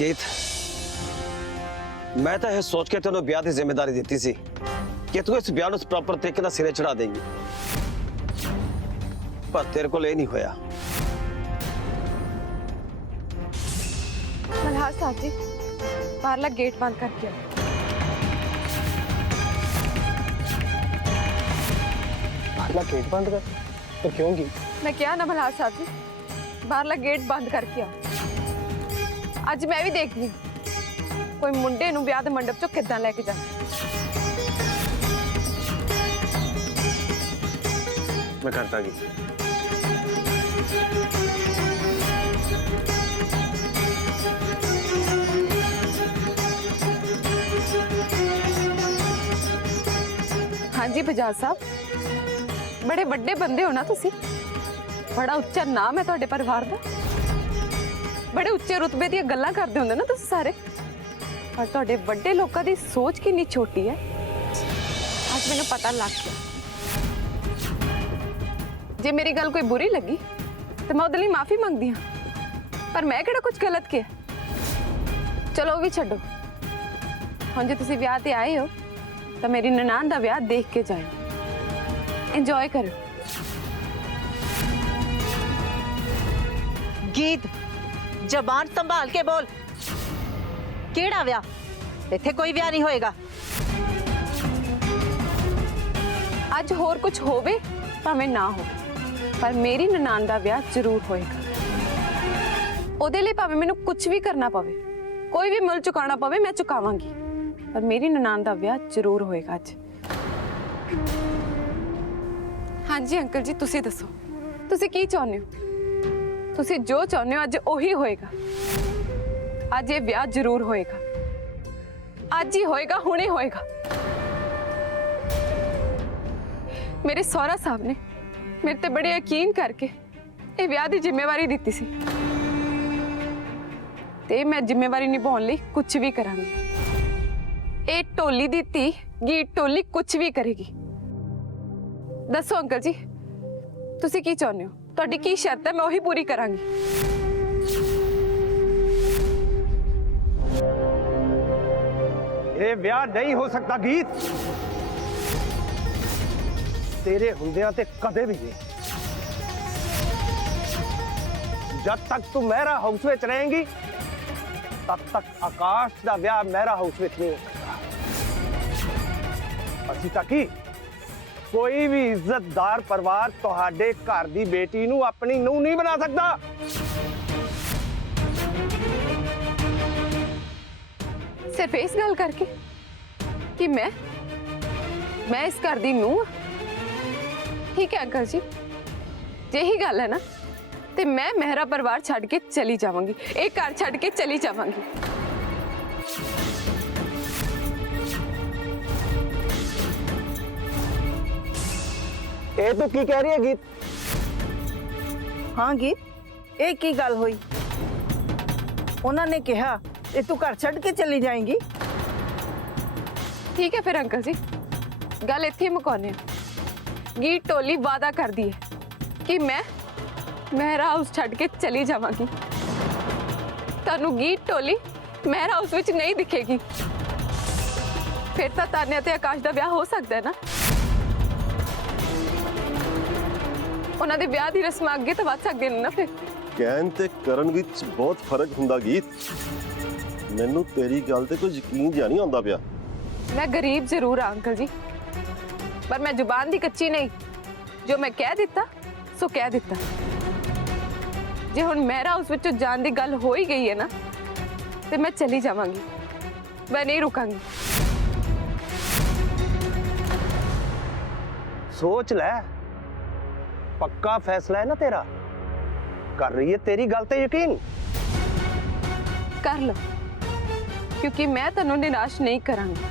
गीत मैं तो यह सोच के तेन ब्याह की जिम्मेदारी दी सी कि तू इस ब्याह प्रॉपर तरीके से सिरे चढ़ा देगी, पर तेरे को नहीं होया। मल्हार साहब जी, बाहरला गेट बंद करके आओ। बाहरला गेट बंद कर? पर क्यों की? मैं क्या ना मल्हार साहब जी, बाहरला गेट बंद करके आओ। अज मैं भी देखनी कोई मुंडे नूं ब्याह दे मंडप चों किदां लेके जा। मैं करता की। हाँ जी बजाज साहब, बड़े बड़े बंदे हो ना तुसी। बड़ा उच्चा नाम है तुहाडे परिवार दा, बड़े उच्चे रुतबे दी गल्लां करदे हुंदे ना तुसी सारे। पर तुहाडे बड़े लोकां दी सोच कितनी छोटी है, आज मैनूं पता लग गया। जे मेरी गल कोई बुरी लगी तो मैं उहदे लई माफी मंगदी हाँ, पर मैं किहड़ा कुछ गलत किया। चलो वो भी छड्डो, हुण जे तुसी ब्याह ते आए हो तो मेरी ननान दा ब्याह देख के जाओ, एंजॉय करो। गीत जबान संभाल के बोल। केड़ा व्याह? इत्थे कोई व्याह नहीं होएगा। आज होर कुछ होवे भावें ना हो, पर मेरी ननान दा ब्याह जरूर होएगा। ओदे लिए भावें मैनूं कुछ भी करना पवे, कोई भी मुल चुकाना पवे, मैं चुकावांगी, पर मेरी ननान दा ब्याह जरूर होएगा अज। हाँ जी अंकल जी, तुसी दसो तुसी की चाहुंदे हो? तुसी जो चाहुंदे हो अज ओही होएगा। अज ये ब्याह जरूर होएगा, अज ही होएगा, हुणे होएगा। मेरे सौरा साहब ने मेरे ते बड़े यकीन करके ये ब्याह की जिम्मेवारी दी सी, ते मैं जिम्मेवारी निभाउण लई कुछ भी करांगी। ए टोली दी धी गीत टोली कुछ भी करेगी। दसो अंकल जी, तुसी की चाहुंदे हो? तुहाडी की शर्त है? मैं वही पूरी करांगी। ये ब्याह नहीं हो सकता गीत, तेरे हुंदियां ते कदे भी नहीं। जब तक तू मेहरा हाउस में रहेंगी तब तक आकाश का ब्याह मेहरा हाउस में नहीं हो सकता। असी तक ही कोई भी इज्जतदार परिवार तुहाडे घर दी बेटी नू अपनी नूंह नहीं बना सकता। सिर्फ इस गल करके कि मैं इस घर दी नूंह। ठीक है अंकल जी, यही गल है ना, ते मैं मेहरा परिवार छड़ के चली जावांगी, एक घर छड़ के चली जावांगी। ये तो की कह रही है गीत? हाँ गीत, एक ही गल हुई। उन्होंने कहा ये तू घर छड़ के चली जाएंगी। ठीक है फिर अंकल जी, गल इत्थे ही मुकाने। गीत टोली वादा कर दी है कि मैं मेहरा हाउस छड़ के चली जावांगी। तानू गीत टोली मेहरा हाउस विच नहीं दिखेगी। फिर तो तान्या ते आकाश दा ब्याह हो सकता है ना। उन्हां दे ब्याह दी रस्मां अगे तो वध सकदे ने ना। फिर कहन ते करन विच बहुत फर्क हुंदा गीत। मैनू तेरी गल ते कोई यकीन जा नहीं आंदा पिया। मैं गरीब जरूर हाँ अंकल जी, पर मैं जुबान दी कच्ची नहीं। जो मैं कह दिता सो कह दिता। जे हुण मेरा उस विचों जान दी गल हो ही गई है ना, तो मैं चली जावांगी, मैं नहीं रुकांगी। सोच ले, पक्का फैसला है ना तेरा? कर रही है तेरी गल ते यकीन? कर लो, क्योंकि मैं तन्नू निराश नहीं करांगी।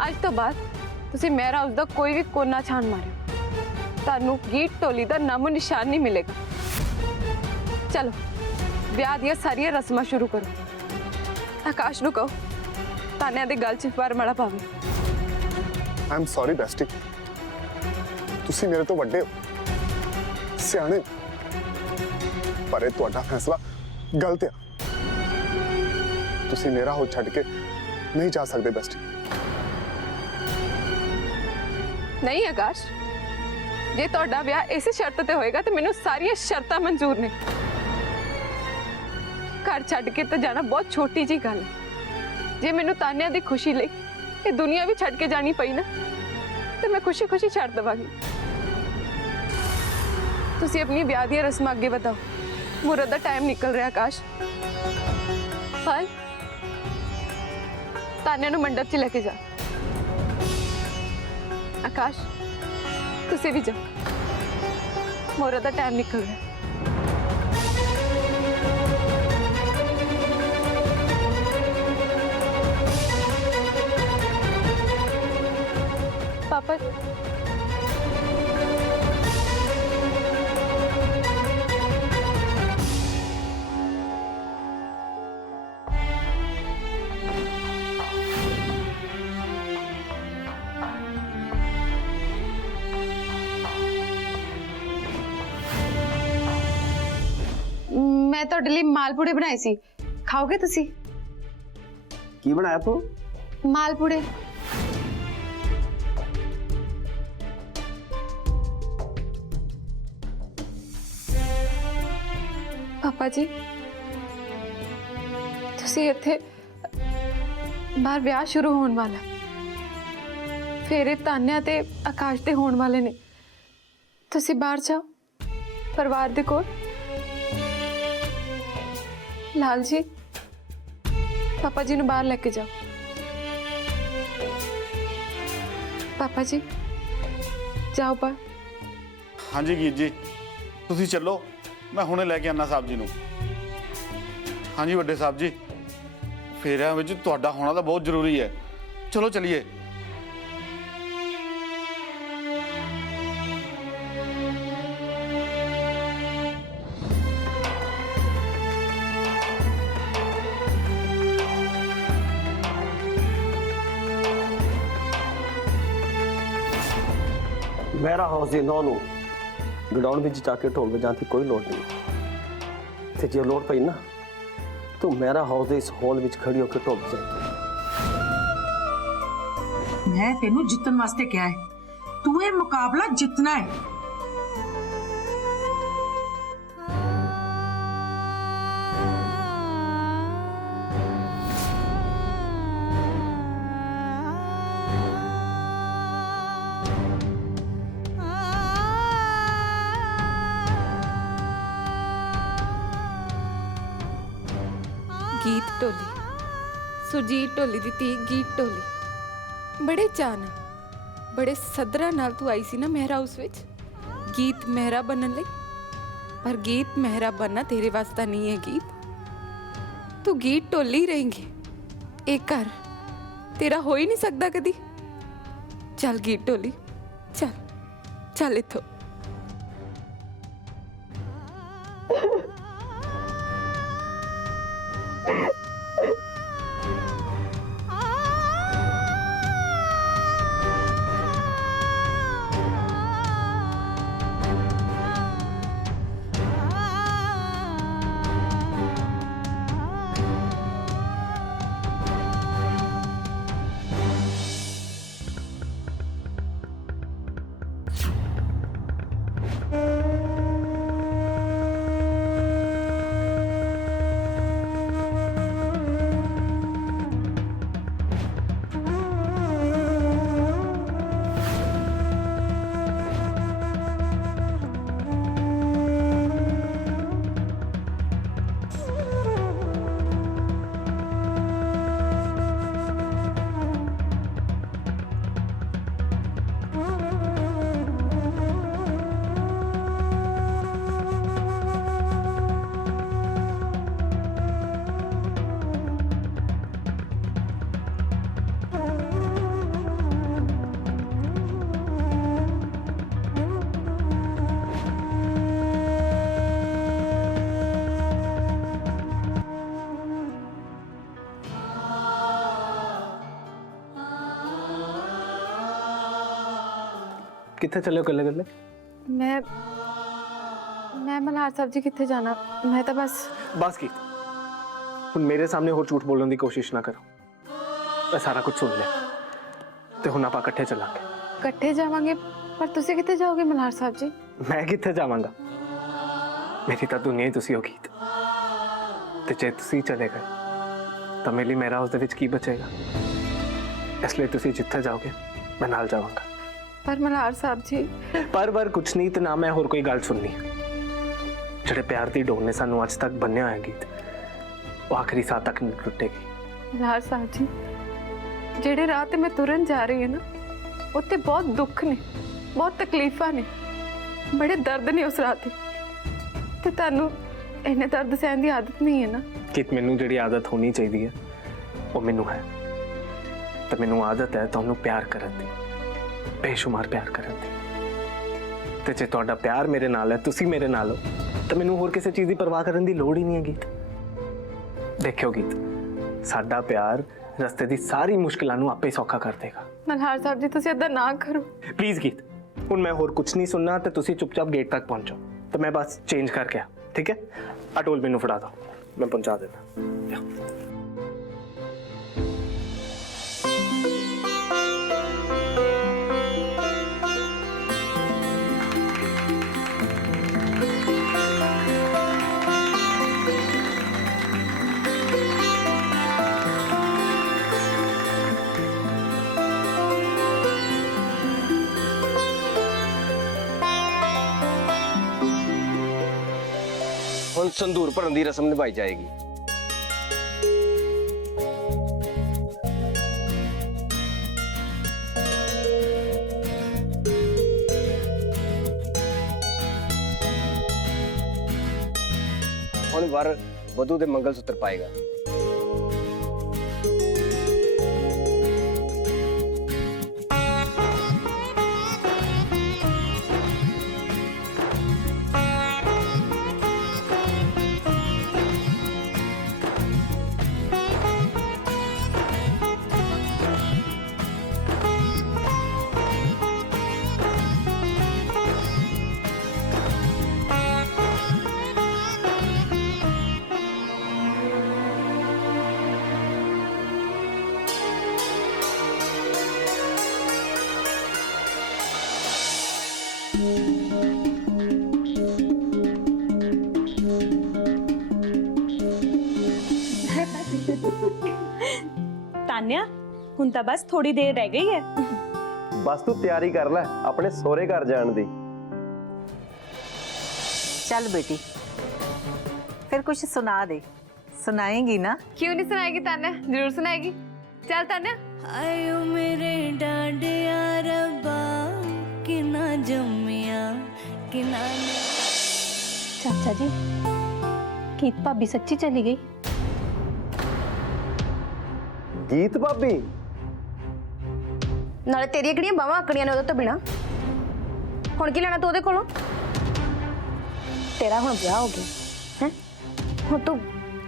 आज तो बाद तुसी मेरा उसदा कोई भी कोना छान मारे, तानू गीत टोली दा नामो निशान नहीं मिलेगा। चलो ब्याह दी सारियां रस्मां शुरू करो। आकाश नू कहो तान्या दे गल च वरमाला पावे। आई एम सॉरी बेस्टी, तुसी मेरे तो वड्डे हो, सियाणे, पर ये तुहाडा फैसला गलत है। ਤੁਸੀਂ ਮੇਰਾ ਹੋ ਛੱਡ ਕੇ ਨਹੀਂ ਜਾ ਸਕਦੇ ਬੈਸਟੀ। ਨਹੀਂ ਆਕਾਸ਼, ਜੇ ਤੁਹਾਡਾ ਵਿਆਹ ਇਸੇ ਸ਼ਰਤ ਤੇ ਹੋਏਗਾ ਤੇ ਮੈਨੂੰ ਸਾਰੀਆਂ ਸ਼ਰਤਾਂ ਮਨਜ਼ੂਰ ਨੇ। ਘਰ ਛੱਡ ਕੇ ਤਾਂ ਜਾਣਾ ਬਹੁਤ ਛੋਟੀ ਜੀ ਗੱਲ ਹੈ। ਜੇ ਮੈਨੂੰ ਤਾਨਿਆਂ ਦੀ ਖੁਸ਼ੀ ਲਈ ਇਹ ਦੁਨੀਆ ਵੀ ਛੱਡ ਕੇ ਜਾਣੀ ਪਈ ਨਾ ਤੇ ਮੈਂ ਖੁਸ਼ੀ ਖੁਸ਼ੀ ਛੱਡ ਦੇਵਾਂਗੀ। ਤੁਸੀਂ ਆਪਣੀ ਵਿਆਹ ਦੀਆਂ ਰਸਮਾਂ ਅੱਗੇ ਵਧਾਓ, ਮੁਹੂਰਤ ਦਾ ਟਾਈਮ ਨਿਕਲ ਰਿਹਾ। ਆਕਾਸ਼ ਹਾਂ, ਤਾਨਿਆਂ ਨੂੰ ਮੰਡਪ 'ਚ ਲੈ ਕੇ ਜਾ। आकाश तुसी भी जाओ, मुहूर्त का टाइम निकल रहा है। पापा मैं ਤੁਹਾਡੇ ਲਈ ਮਾਲਪੂੜੇ ਬਣਾਏ ਸੀ, ਖਾਓਗੇ ਤੁਸੀਂ? ਕੀ ਬਣਾਇਆ ਤੂੰ? ਮਾਲਪੂੜੇ। ਪਾਪਾ ਜੀ ਤੁਸੀਂ ਇੱਥੇ ਬਾਹਰ ਵਿਆਹ ਸ਼ੁਰੂ ਹੋਣ ਵਾਲਾ, ਫੇਰੇ ਤਾਨਿਆਂ ਤੇ ਆਕਾਸ਼ ਦੇ ਹੋਣ ਵਾਲੇ ਨੇ। ਤੁਸੀਂ ਬਾਹਰ ਜਾਓ ਪਰਿਵਾਰ ਦੇ ਕੋਲ। लाल जी पापा जी ने बाहर लेके जाओ। पापा जी जाओ बाहर। हाँ जी गीत जी, तुसी चलो, मैं हुणे लेके आना साहब जी नूं। हाँ जी वड्डे साहब जी, फेरियां विच तुहाडा होना तो बहुत जरूरी है। चलो चलिए। मेरा हाउस की नौ गडाउन में जाके ढोल बजाने की कोई लोड़ नहीं। तो जो लोड़ पई ना तो मेरा हाउस इस हॉल में खड़ी होकर ढोल बजाएगी। मैं तेनू जितन वास्ते क्या है, तू ये मुकाबला जितना है। गीत ढोली, सुरजीत ढोली दी धी गीत ढोली, बड़े चाऽ नाल बड़े सदरा नाल तू आई सी ना मेहरा हाउस विच गीत मेहरा बनन लई। पर गीत मेहरा बनना तेरे वास्ता नहीं है। गीत तू गीत ढोली रहेंगी, एक घर तेरा हो ही नहीं सकता कदी। चल गीत ढोली चल, चल इथों। कितने चले कल्ले कल्ले? मैं मल्हार साहब जी कितने जाना, मैं तो बस की ਹੁਣ ਮੇਰੇ ਸਾਹਮਣੇ ਹੋਰ ਝੂਠ ਬੋਲਣ ਦੀ ਕੋਸ਼ਿਸ਼ ਨਾ ਕਰੋ। ਮੈਂ ਸਾਰਾ ਕੁਝ ਸੁਣ ਲਿਆ ਤੇ ਹੁਣ ਆਪਾਂ ਇਕੱਠੇ ਚੱਲਾਂਗੇ। ਇਕੱਠੇ ਜਾਵਾਂਗੇ, ਪਰ ਤੁਸੀਂ ਕਿੱਥੇ ਜਾਓਗੇ ਮਲਹਾਰ ਸਾਹਿਬ ਜੀ? ਮੈਂ ਕਿੱਥੇ ਜਾਵਾਂਗਾ? ਮੇਰੀ ਤਾਂ ਦੁਨੀਆ ਹੀ ਤੁਸੀਂ ਹੋ ਗੀਤ, ਤੇ ਜੇ ਤੁਸੀਂ ਚਲੇ ਗਏ ਤਾਂ ਮੇਰੇ ਲਈ ਮੇਰਾ ਉਸ ਦੇ ਵਿੱਚ ਕੀ ਬਚੇਗਾ? ਇਸ ਲਈ ਤੁਸੀਂ ਜਿੱਥੇ ਜਾਓਗੇ ਮੈਂ ਨਾਲ ਜਾਵਾਂਗਾ। ਪਰ ਮਲਹਾਰ ਸਾਹਿਬ ਜੀ, ਪਰ ਕੁਛ ਨਹੀਂ ਤੇ ਨਾ ਮੈਂ ਹੋਰ ਕੋਈ ਗੱਲ ਸੁਣਨੀ। ਜਿਹੜੇ ਪਿਆਰ ਦੀ ਡੋਰ ਨੇ ਸਾਨੂੰ ਅੱਜ ਤੱਕ ਬੰਨਿਆ ਹੋਇਆ ਗੀਤ, ਉਹ ਆਖਰੀ ਸਾਹ ਤੱਕ ਨਹੀਂ ਟੁੱਟੇਗੀ। ਮਲਹਾਰ ਸਾਹਿਬ ਜੀ, ਜਿਹੜੇ ਰਾਹ ਤੇ ਮੈਂ ਤੁਰਨ ਜਾ ਰਹੀ ਹਾਂ ਨਾ, ਉੱਥੇ ਬਹੁਤ ਦੁੱਖ ਨੇ, ਬਹੁਤ ਤਕਲੀਫਾਂ ਨੇ, ਬੜੇ ਦਰਦ ਨੇ ਉਸ ਰਾਹ ਤੇ। ਤੇ ਤੁਹਾਨੂੰ ਇੰਨੇ ਦਰਦ ਸਹਿਣ ਦੀ ਆਦਤ ਨਹੀਂ ਹੈ ਨਾ। ਕਿ ਮੈਨੂੰ ਜਿਹੜੀ ਆਦਤ ਹੋਣੀ ਚਾਹੀਦੀ ਹੈ ਉਹ ਮੈਨੂੰ ਹੈ, ਤੇ ਮੈਨੂੰ ਆਦਤ ਹੈ ਤੁਹਾਨੂੰ ਪਿਆਰ ਕਰਨ ਦੀ, ਬੇਸ਼ੁਮਾਰ ਪਿਆਰ ਕਰਨ ਦੀ। ਤੇ ਜੇ ਤੁਹਾਡਾ ਪਿਆਰ ਮੇਰੇ ਨਾਲ ਹੈ, ਤੁਸੀਂ ਮੇਰੇ ਨਾਲ ਹੋ, ਤਾਂ ਮੈਨੂੰ ਹੋਰ ਕਿਸੇ ਚੀਜ਼ ਦੀ ਪਰਵਾਹ ਕਰਨ ਦੀ ਲੋੜ ਹੀ ਨਹੀਂ ਹੈ ਗੀਤ। ਦੇਖਿਓ ਗੀਤ, ਸਾਡਾ ਪਿਆਰ ਰਸਤੇ ਦੀ ਸਾਰੀ ਮੁਸ਼ਕਿਲਾਂ ਨੂੰ ਆਪੇ ਸੌਖਾ ਕਰ ਦੇਗਾ। ਮਲਹਾਰ ਸਾਹਿਬ ਜੀ, ਤੁਸੀਂ ਏਦਾਂ ਨਾ ਕਰੋ ਪਲੀਜ਼ ਗੀਤ, ਹੁਣ ਮੈਂ ਹੋਰ ਕੁਝ ਨਹੀਂ ਸੁਣਨਾ ਤੇ ਤੁਸੀਂ ਚੁੱਪਚਾਪ ਗੇਟ ਤੱਕ ਪਹੁੰਚੋ ਤੇ ਮੈਂ ਬਸ ਚੇਂਜ ਕਰਕੇ ਆ, ਠੀਕ ਹੈ? ਆ ਟੋਲ ਮੈਨੂੰ ਫੜਾ ਦਿਓ, ਮੈਂ ਪਹੁੰਚਾ ਦੇਣਾ। ਹੁਣ ਸੰਧੂਰ ਭਰਨ ਦੀ ਰਸਮ ਨਿਭਾਈ ਜਾਏਗੀ। ਹੁਣ ਵਰ ਵਧੂ ਦੇ ਮੰਗਲ ਸੂਤਰ ਪਾਏਗਾ। ਤਾਨਿਆ, ਹੁਣ ਤਾਂ ਬਸ ਥੋੜੀ ਦੇਰ ਰਹਿ ਗਈ ਹੈ। ਬਸ ਤੂੰ ਤਿਆਰੀ ਕਰ ਲੈ ਆਪਣੇ ਸਹੁਰੇ ਘਰ ਜਾਣ ਦੀ। चल बेटी, फिर कुछ सुना दे। सुनाएंगी ना? क्यों नहीं सुनाएगी तान्या, जरूर सुनाएगी। चल तान्या। आयो मेरे डांडिया रब्बा कि ना जम्मिया कि ना। चाचा जी, गीत भाभी सच्ची चली गई? गीत भाभी नाले तेरिया किहड़ियां बावां आकड़ियां ने ओहदे तो बिना। हुण की लेना तू ओहदे कोलों? तेरा हुण ब्याह हो गया है, हुण तू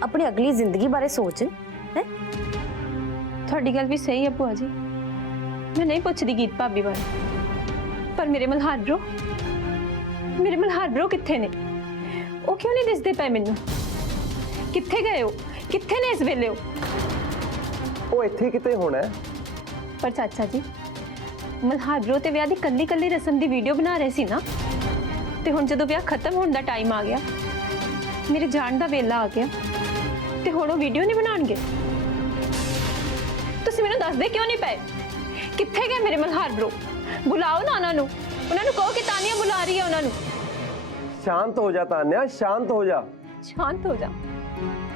अपनी अगली जिंदगी बारे सोच है। थोड़ी गल भी सही है भूआ जी, मैं नहीं पूछती गीत भाभी बारे, पर मेरे मल्हार ब्रो कित्थे ने? वो क्यों नहीं दिसदे पे मैनू? कित्थे गए हो? कित्थे ने इस वेले? वो इत्थे किते होना है। पर चाचा जी, मल्हार ब्रो ते विआह दी कल्ली कल्ली रस्म दी वीडियो बना रहे सी ना, ते हुण जदों विआह खत्म होने दा टाइम आ गया, मेरे जान दा वेला आ गया, ते हुण वो वीडियो नहीं बनाउणगे। तुसीं मैनूं दसदे क्यों नहीं पए? कित्थे गए मेरे मल्हार ब्रो? बुलाओ ना उन्हां नूं, उन्हां नूं कहो कि तानिया बुला रही है उन्हां नूं। शांत हो जा तान्या, शांत हो जा। शांत हो जा?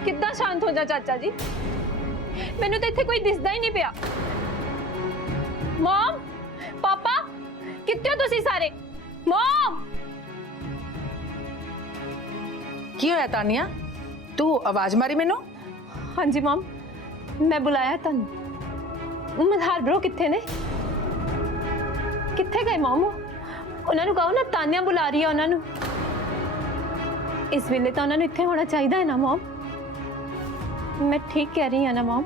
किद्दां शांत हो जा चाचा जी? मैनूं तां इत्थे कोई दिसदा ही नहीं पिया। मॉम, पापा, कित्थे हो तुसीं सारे? मॉम! की होया तानिया, तू आवाज मारी मैनू? हाँ जी मॉम, मैं बुलाया तन्नू। मल्हार ब्रो कित्थे ने? कित्थे गए मॉम? उन्हां नूं कहो ना तानिया बुला रही है उन्हां नूं। इस वेले तो उन्हां नूं इत्थे होना चाहिए है ना मॉम? मैं ठीक कह रही हूं ना मॉम?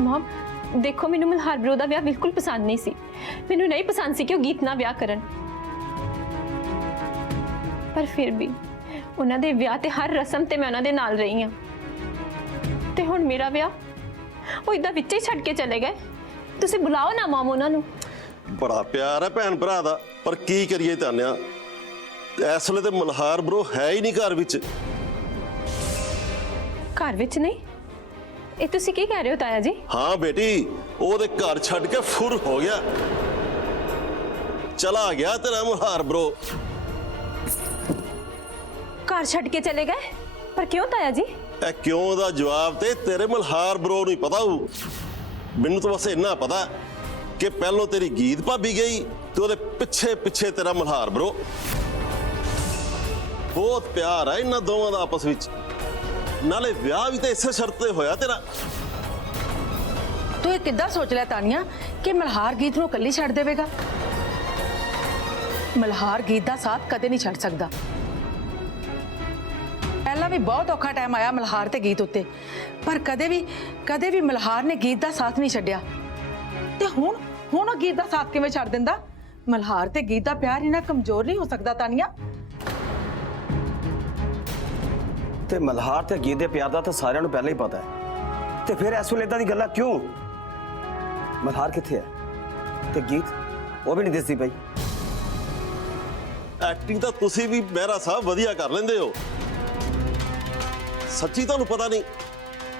मॉम देखो, मैनूं मल्हार ब्रो दा विआह बिल्कुल पसंद नहीं सी। मैनूं नहीं पसंद सी कि वो गीत ना विआह करन, पर फिर भी ਉਹਨਾਂ ਦੇ ਵਿਆਹ ਤੇ ਹਰ ਰਸਮ ਤੇ ਮੈਂ ਉਹਨਾਂ ਦੇ ਨਾਲ ਰਹੀ ਹਾਂ ਤੇ ਹੁਣ ਮੇਰਾ ਵਿਆਹ ਉਹ ਇਦਾਂ ਵਿੱਚ ਹੀ ਛੱਡ ਕੇ ਚਲੇ ਗਏ। ਤੁਸੀਂ ਬੁਲਾਓ ਨਾ ਮਾਮੂ ਉਹਨਾਂ ਨੂੰ। ਬੜਾ ਪਿਆਰ ਹੈ ਭੈਣ ਭਰਾ ਦਾ, ਪਰ ਕੀ ਕਰੀਏ ਤਾਨਿਆ, ਇਸ ਵੇਲੇ ਤੇ ਮਲਹਾਰ ਬ్రో ਹੈ ਹੀ ਨਹੀਂ ਘਰ ਵਿੱਚ। ਘਰ ਵਿੱਚ ਨਹੀਂ? ਇਹ ਤੁਸੀਂ ਕੀ ਕਹਿ ਰਹੇ ਹੋ ਤਾਇਆ ਜੀ? ਹਾਂ ਬੇਟੀ, ਉਹਦੇ ਘਰ ਛੱਡ ਕੇ ਫੁਰ ਹੋ ਗਿਆ, ਚਲਾ ਗਿਆ ਤੇਰਾ ਮਲਹਾਰ ਬ్రో। ਘਰ ਛੱਡ ਕੇ ਚਲੇ ਗਏ? ਪਰ ਕਿਉਂ ਤਾਇਆ ਜੀ? ਇਹ ਕਿਉਂ ਦਾ ਜਵਾਬ ਤੇ ਤੇਰੇ ਮਲਹਾਰ ਬ్రో ਨੂੰ ਹੀ ਪਤਾ ਹੋਊ। ਮੈਨੂੰ ਤਾਂ ਬਸ ਇੰਨਾ ਪਤਾ ਕਿ ਪਹਿਲੋਂ ਤੇਰੀ ਗੀਤ ਭਾਬੀ ਗਈ ਤੇ ਉਹਦੇ ਪਿੱਛੇ ਪਿੱਛੇ ਤੇਰਾ ਮਲਹਾਰ ਬ్రో। ਬਹੁਤ ਪਿਆਰ ਹੈ ਇਹਨਾਂ ਦੋਵਾਂ ਦਾ ਆਪਸ ਵਿੱਚ, ਨਾਲੇ ਵਿਆਹ ਵੀ ਤਾਂ ਇਸੇ ਸ਼ਰਤ ਤੇ ਹੋਇਆ ਤੇਰਾ। ਤੂੰ ਇਹ ਕਿੱਦਾਂ ਸੋਚ ਲਿਆ ਤਾਨੀਆ ਕਿ ਮਲਹਾਰ ਗੀਤ ਨੂੰ ਇਕੱਲੀ ਛੱਡ ਦੇਵੇਗਾ? ਮਲਹਾਰ ਗੀਤ ਦਾ ਸਾਥ ਕਦੇ ਨਹੀਂ ਛੱਡ ਸਕਦਾ। ਪਹਿਲਾਂ ਵੀ ਬਹੁਤ ਔਖਾ ਟਾਈਮ ਆਇਆ ਮਲਹਾਰ ਤੇ ਗੀਤ ਉੱਤੇ, ਪਰ ਕਦੇ ਵੀ ਮਲਹਾਰ ਨੇ ਗੀਤ ਦਾ ਸਾਥ ਨਹੀਂ ਛੱਡਿਆ। ਤੇ ਹੁਣ ਉਹ ਗੀਤ ਦਾ ਸਾਥ ਕਿਵੇਂ ਛੱਡ ਦਿੰਦਾ? ਮਲਹਾਰ ਤੇ ਗੀਤ ਦਾ ਪਿਆਰ ਇਹਨਾਂ ਕਮਜ਼ੋਰ ਨਹੀਂ ਹੋ ਸਕਦਾ ਤਾਨੀਆ। ਤੇ ਮਲਹਾਰ ਤੇ ਗੀਤ ਦੇ ਪਿਆਰ ਦਾ ਤਾਂ ਸਾਰਿਆਂ ਨੂੰ ਪਹਿਲਾਂ ਹੀ ਪਤਾ ਹੈ, ਤੇ ਫਿਰ ਇਸ ਵੇਲੇ ਇਦਾਂ ਦੀ ਗੱਲਾਂ ਕਿਉਂ? ਮਲਹਾਰ ਕਿੱਥੇ ਹੈ ਤੇ ਗੀਤ ਉਹ ਵੀ ਨਹੀਂ ਦਿਸਦੀ ਪਈ। ਐਕਟਿੰਗ ਤਾਂ ਤੁਸੀਂ ਵੀ ਮਹਿਰਾ ਸਾਹਿਬ ਵਧੀਆ ਕਰ ਲੈਂਦੇ ਹੋ, ਸੱਚੀ ਤੁਹਾਨੂੰ ਪਤਾ ਨਹੀਂ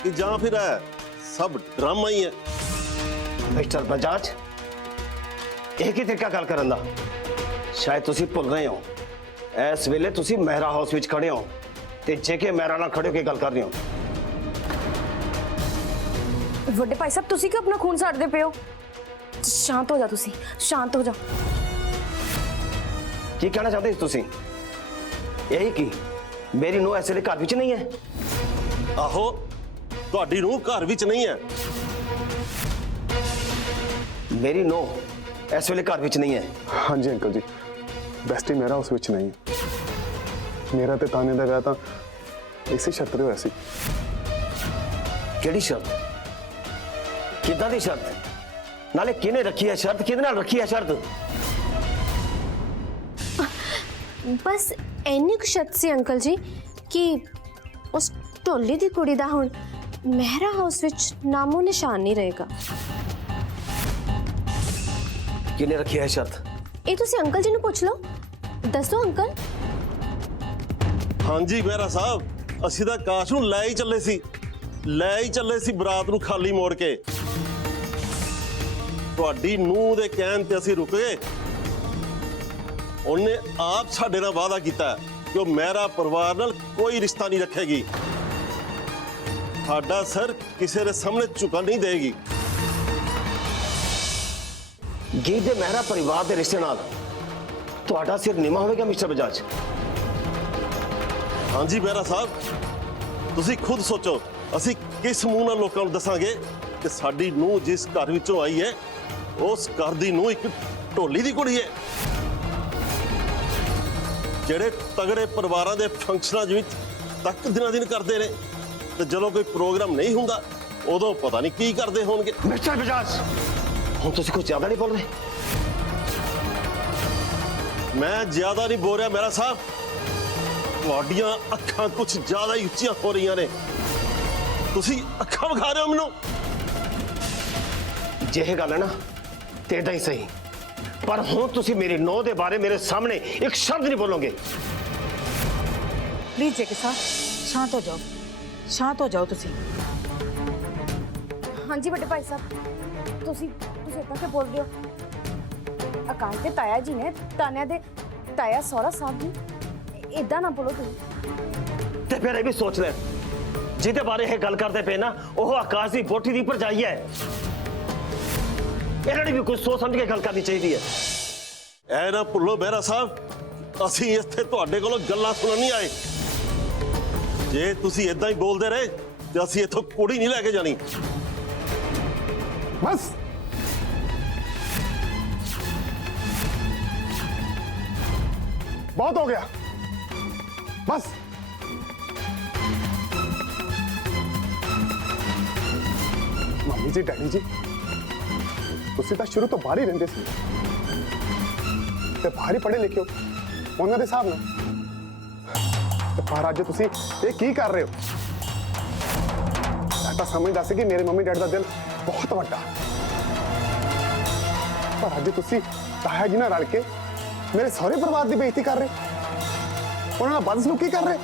ਕਿ ਜਾਂ ਫਿਰ ਹੈ ਸਭ ਡਰਾਮਾ ਹੀ ਹੈ। ਮਿਸਟਰ ਬਜਾਜ, ਇਹ ਕੀ ਤਰੀਕਾ ਗੱਲ ਕਰਨ ਦਾ? ਸ਼ਾਇਦ ਤੁਸੀਂ ਭੁੱਲ ਰਹੇ ਹੋ, ਇਸ ਵੇਲੇ ਤੁਸੀਂ ਮਹਿਰਾ ਹਾਊਸ ਵਿੱਚ ਖੜੇ ਹੋ ਤੇ ਜੇ ਕਿ ਮਹਿਰਾ ਨਾਲ ਖੜੇ ਹੋ ਕੇ ਗੱਲ ਕਰ ਰਹੇ ਹੋ। ਵੱਡੇ ਭਾਈ ਸਾਹਿਬ, ਤੁਸੀਂ ਕਿਉਂ ਆਪਣਾ ਖੂਨ ਸਾੜਦੇ ਪਏ ਹੋ? ਸ਼ਾਂਤ ਹੋ ਜਾ, ਤੁਸੀਂ ਸ਼ਾਂਤ ਹੋ ਜਾ। ਕੀ ਕਹਿਣਾ ਚਾਹਦੇ ਤੁਸੀਂ? ਇਹੀ ਕਿ ਮੇਰੀ ਨੂੰਹ ਇਸ ਵੇਲੇ ਘਰ ਵਿੱਚ ਨਹੀਂ ਹੈ? ਆਹੋ, ਤੁਹਾਡੀ ਨੂੰਹ ਘਰ ਵਿੱਚ ਨਹੀਂ ਹੈ। ਮੇਰੀ ਨੂੰਹ ਇਸ ਵੇਲੇ ਘਰ ਵਿੱਚ ਨਹੀਂ ਹੈ? ਹਾਂਜੀ ਅੰਕਲ ਜੀ, ਬੈਸਟੀ ਮੇਰਾ ਉਸ ਵਿੱਚ ਨਹੀਂ ਹੈ। ਮੇਰਾ ਤੇ ਤਾਨੇ ਦਾ ਵਿਆਹ ਤਾਂ ਇਸੇ ਸ਼ਰਤ ਤੇ ਹੋਇਆ ਸੀ। ਕਿਹੜੀ ਸ਼ਰਤ? ਕਿੱਦਾਂ ਦੀ ਸ਼ਰਤ? ਨਾਲੇ ਕਿਹਨੇ ਰੱਖੀ ਹੈ ਸ਼ਰਤ? ਕਿਹਦੇ ਨਾਲ ਰੱਖੀ ਹੈ ਸ਼ਰਤ? ਬਸ ਇੰਨੀ ਕੁ ਸ਼ਰਤ ਸੀ ਅੰਕਲ ਜੀ ਕਿ ਉਸ ਢੋਲੀ ਦੀ ਕੁੜੀ ਦਾ ਹੁਣ ਮਹਿਰਾ ਹਾਊਸ ਵਿੱਚ ਨਾਮੋ ਨਿਸ਼ਾਨ ਨਹੀਂ ਰਹੇਗਾ। ਕਿਹਨੇ ਰੱਖੀ ਹੈ ਸ਼ਰਤ? ਇਹ ਤੁਸੀਂ ਅੰਕਲ ਜੀ ਨੂੰ ਪੁੱਛ ਲਓ। ਦੱਸੋ ਅੰਕਲ। ਹਾਂਜੀ ਮਹਿਰਾ ਸਾਹਿਬ, ਅਸੀਂ ਤਾਂ ਆਕਾਸ਼ ਨੂੰ ਲੈ ਹੀ ਚੱਲੇ ਸੀ ਬਰਾਤ ਨੂੰ ਖਾਲੀ ਮੋੜ ਕੇ। ਤੁਹਾਡੀ ਨੂੰਹ ਦੇ ਕਹਿਣ ਤੇ ਅਸੀਂ ਰੁਕ ਗਏ। ਉਹਨੇ ਆਪ ਸਾਡੇ ਨਾਲ ਵਾਅਦਾ ਕੀਤਾ ਕਿ ਉਹ ਮਹਿਰਾ ਪਰਿਵਾਰ ਨਾਲ ਕੋਈ ਰਿਸ਼ਤਾ ਨਹੀਂ ਰੱਖੇਗੀ, ਸਾਡਾ ਸਿਰ ਕਿਸੇ ਦੇ ਸਾਹਮਣੇ ਝੁਕਣ ਨਹੀਂ ਦੇਗੀ। ਗੀਤ ਦੇ ਮਹਿਰਾ ਪਰਿਵਾਰ ਦੇ ਰਿਸ਼ਤੇ ਨਾਲ ਤੁਹਾਡਾ ਸਿਰ ਨੀਵਾਂ ਹੋਵੇਗਾ ਮਿਸਟਰ ਬਜਾਜ? ਹਾਂਜੀ ਮਹਿਰਾ ਸਾਹਿਬ, ਤੁਸੀਂ ਖੁਦ ਸੋਚੋ, ਅਸੀਂ ਕਿਸ ਮੂੰਹ ਨਾਲ ਲੋਕਾਂ ਨੂੰ ਦੱਸਾਂਗੇ ਕਿ ਸਾਡੀ ਨੂੰਹ ਜਿਸ ਘਰ ਵਿੱਚੋਂ ਆਈ ਹੈ ਉਸ ਘਰ ਦੀ ਨੂੰਹ ਇੱਕ ਢੋਲੀ ਦੀ ਕੁੜੀ ਹੈ। ਜਿਹੜੇ ਤਗੜੇ ਪਰਿਵਾਰਾਂ ਦੇ ਫੰਕਸ਼ਨਾਂ ਵਿੱਚ ਤੱਕ ਦਿਨਾਂ ਦਿਨ ਕਰਦੇ ਨੇ, ਤੇ ਜਦੋਂ ਕੋਈ ਪ੍ਰੋਗਰਾਮ ਨਹੀਂ ਹੁੰਦਾ ਉਦੋਂ ਪਤਾ ਨਹੀਂ ਕੀ ਕਰਦੇ ਹੋਣਗੇ। ਮਿਸਟਰ ਬਜਾਜ, ਹੁਣ ਤੁਸੀਂ ਕੁਝ ਜ਼ਿਆਦਾ ਨਹੀਂ ਬੋਲ ਰਹੇ। ਮੈਂ ਜ਼ਿਆਦਾ ਨਹੀਂ ਬੋਲ ਰਿਹਾ ਮਹਿਰਾ ਸਾਹਿਬ, ਤੁਹਾਡੀਆਂ ਅੱਖਾਂ ਕੁਝ ਜ਼ਿਆਦਾ ਹੀ ਉੱਚੀਆਂ ਹੋ ਰਹੀਆਂ ਨੇ। ਤੁਸੀਂ ਅੱਖਾਂ ਵਿਖਾ ਰਹੇ ਹੋ ਮੈਨੂੰ। ਜੇ ਇਹ ਗੱਲ ਹੈ ਨਾ ਤੇ ਏਦਾਂ ਹੀ ਸਹੀ, ਪਰ ਹੁਣ ਤੁਸੀਂ ਮੇਰੀ ਨੂੰਹ ਦੇ ਬਾਰੇ ਮੇਰੇ ਸਾਹਮਣੇ ਇੱਕ ਸ਼ਬਦ ਨਹੀਂ ਬੋਲੋਗੇ। ਪਲੀਜ਼ ਜੇਕੇ ਸਾਹਿਬ, ਸ਼ਾਂਤ ਹੋ ਜਾਓ, ਸ਼ਾਂਤ ਹੋ ਜਾਓ ਤੁਸੀਂ। ਹਾਂਜੀ ਵੱਡੇ ਭਾਈ ਸਾਹਿਬ, ਤੁਸੀਂ ਇੱਦਾਂ ਕਿ ਬੋਲ ਰਹੇ ਹੋ? ਆਕਾਸ਼ ਦੇ ਤਾਇਆ ਜੀ ਨੇ, ਤਾਨਿਆ ਦੇ ਤਾਇਆ ਸਹੁਰਾ ਸਾਹਿਬ ਜੀ, ਇਦਾਂ ਨਾ ਬੋਲੋ ਤੁਸੀਂ। ਤੇ ਫਿਰ ਇਹ ਵੀ ਸੋਚ ਲੈ, ਜਿਹਦੇ ਬਾਰੇ ਇਹ ਗੱਲ ਕਰਦੇ ਪਏ ਨਾ, ਉਹ ਆਕਾਸ਼ ਦੀ ਵੋਟੀ ਦੀ ਭਰਜਾਈ ਹੈ। ਇਹਨਾਂ ਨੇ ਵੀ ਕੁਝ ਸੋਚ ਸਮਝ ਕੇ ਗੱਲ ਕਰਨੀ ਚਾਹੀਦੀ ਹੈ। ਐ ਨਾ ਭੁੱਲੋ ਮਹਿਰਾ ਸਾਹਿਬ, ਅਸੀਂ ਇੱਥੇ ਤੁਹਾਡੇ ਕੋਲੋਂ ਗੱਲਾਂ ਸੁਣਨ ਨਹੀਂ ਆਏ। ਜੇ ਤੁਸੀਂ ਇਦਾਂ ਹੀ ਬੋਲਦੇ ਰਹੇ ਤੇ ਅਸੀਂ ਇੱਥੋਂ ਕੁੜੀ ਨਹੀਂ ਲੈ ਕੇ ਜਾਣੀ। ਬਸ ਬਹੁਤ ਹੋ ਗਿਆ, ਬਸ। ਮੰਮੀ ਜੀ, ਡੈਡੀ ਜੀ, ਤੁਸੀਂ ਤਾਂ ਸ਼ੁਰੂ ਤੋਂ ਬਾਹਰ ਹੀ ਰਹਿੰਦੇ ਸੀ ਤੇ ਬਾਹਰ ਹੀ ਪੜ੍ਹੇ ਲਿਖੇ ਹੋ ਉਹਨਾਂ ਦੇ ਹਿਸਾਬ ਨਾਲ। ਤੇ ਪਰ ਅੱਜ ਤੁਸੀਂ ਇਹ ਕੀ ਕਰ ਰਹੇ ਹੋ? ਮੈਂ ਤਾਂ ਸਮਝਦਾ ਸੀ ਕਿ ਮੇਰੇ ਮੰਮੀ ਡੈਡੀ ਦਾ ਦਿਲ ਬਹੁਤ ਵੱਡਾ, ਪਰ ਅੱਜ ਤੁਸੀਂ ਤਾਇਆ ਜੀ ਨਾਲ ਰਲ ਕੇ ਮੇਰੇ ਸਹੁਰੇ ਪਰਿਵਾਰ ਦੀ ਬੇਇੱਜ਼ਤੀ ਕਰ ਰਹੇ, ਉਹਨਾਂ ਨਾਲ ਬਦਸਲੂਕੀ ਕਰ ਰਹੇ।